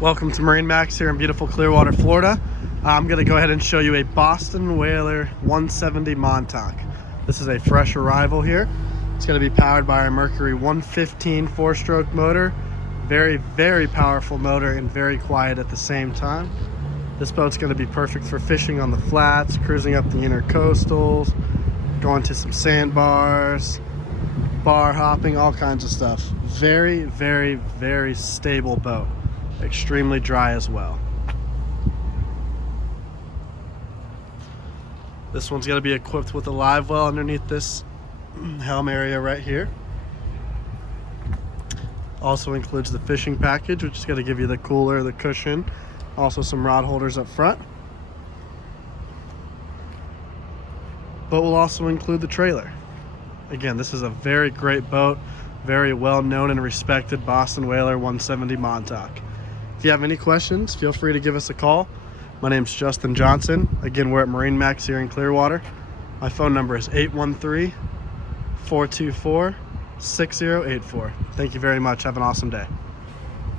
Welcome to MarineMax here in beautiful Clearwater, Florida. I'm going to go ahead and show you a Boston Whaler 170 Montauk. This is a fresh arrival here. It's going to be powered by our Mercury 115 4-stroke motor. Very, very powerful motor and very quiet at the same time. This boat's going to be perfect for fishing on the flats, cruising up the intercoastals, going to some sandbars, bar hopping, all kinds of stuff. Very, very, very stable boat. Extremely dry as well. This one's going to be equipped with a live well underneath this helm area right here. Also includes the fishing package, which is going to give you the cooler, the cushion, also some rod holders up front. But will also include the trailer. Again, this is a very great boat, very well known and respected Boston Whaler 170 Montauk. If you have any questions, feel free to give us a call. My name's Justin Johnson. Again, we're at MarineMax here in Clearwater. My phone number is 813-424-6084. Thank you very much. Have an awesome day.